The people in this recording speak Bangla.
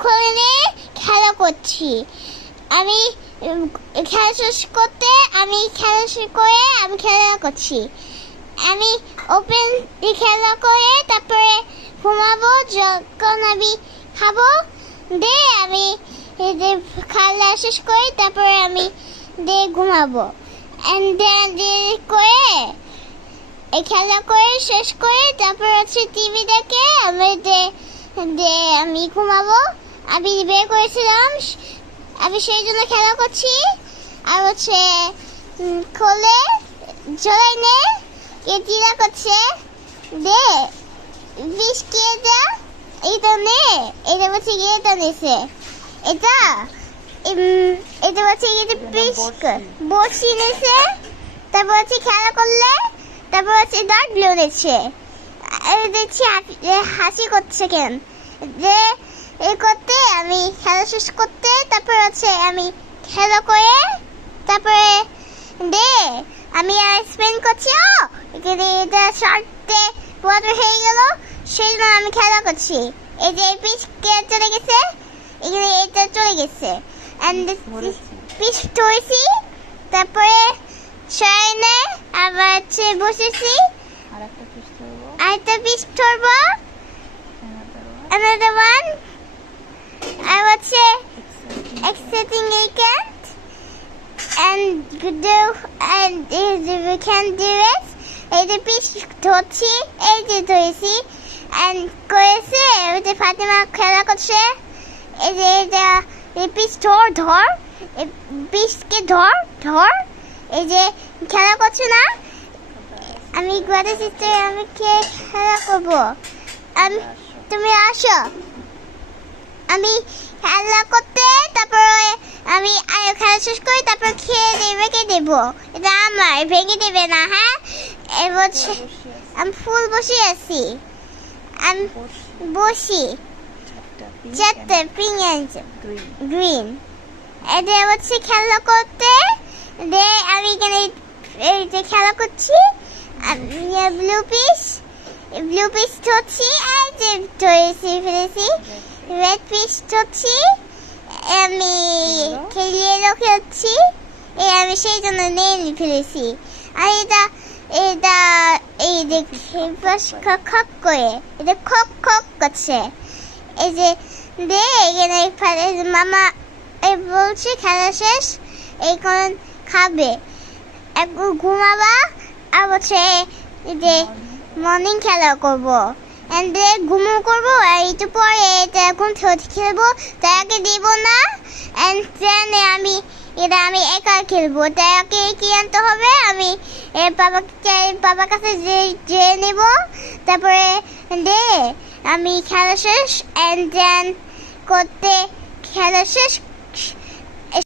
খুলে খেলা করছি। আমি খেলা শেষ করতে আমি খেলা শেষ করে আমি খেলা করছি। আমি ওপেন খেলা করে তারপরে ঘুমাবো। যখন আমি খাবো দে আমি খেলা শেষ করি তারপরে আমি দে ঘুমাবো। এন্ড দেন করে এই খেলা করে শেষ করে তারপর হচ্ছে টিভি দেখে আমি ঘুমাবো। আমি বের করেছিলাম, আমি সেই জন্য খেলা করছি। আর হচ্ছে খোলে জড়াই নে কে চিরা করছে দে বিষ কে দা এইটা নে, এটা হচ্ছে গিয়ে এটা নেছে, এটা এটা হচ্ছে গিয়ে বিষ বসি নেছে। তারপর হচ্ছে খেলা করলে তারপর হচ্ছে ডট ব্লু নেছে। দেখছি হাসি করছে কেন যে এই করতে আমি খেলা শেষ করতে তারপর হচ্ছে আমি খেলা করে তারপরে দে আমি আর স্পেন করছি। এখানে এটা শর্টে ওয়াটার হয়ে গেল, সেই জন্য আমি খেলা করছি। এই যে পিচ কে চলে গেছে, এখানে এটা চলে গেছে এন্ড পিচ ধরেছি তারপরে সরাই নেয় আবার হচ্ছে বসেছি আরেকটা পিচ ধরবো। Another one. I would say exciting weekend and we can do it. এই যে পিচ ধরছি, এই যে ধরেছি and করেছে ওই যে ফাতেমা খেলা করছে। এই যে এটা পিচ ধর পিচকে ধর এই যে খেলা করছে না। আমি গোয়াতে সিস্টার আমি কে খেলা করবো, তুমি আসো। আমি খেলা করতে তারপরে আমি খেলা শেষ করি তারপর রেখে দেবো। এটা আমার, ভেঙে দেবে না। হ্যাঁ এবছর আমি ফুল বসে আছি, আমি বসি চারটে পিঙ্ক অ্যান্ড গ্রিন। এটা হচ্ছে খেলা করতে দে আমি এখানে এই যে খেলা করছি। ব্লু পিস ধরছি, এই যে ধরেছি ফেলেছি। রেড পিস ধরছি, আমি ইয়েলো খেলছি। আমি সেই জন্য নিয়ে ফেলেছি। আর এটা এই দেখে খক করে এটা খক করছে। এই যে দে এখানে মামা এই বলছি খেলা শেষ, এই কোন খাবে একটু ঘুমাবা আর হচ্ছে যে মর্নিং খেলা করবো এন্ড ঘুমো করবো। আর একটু পরে এটা এখন খেলবো, তাকে দিব না। এন্ড দেন আমি একা খেলবো, তাকে কি আনতে হবে আমি বাবার কাছে যে নেব। তারপরে দে আমি খেলা শেষ এন্ড দেন করতে খেলা শেষ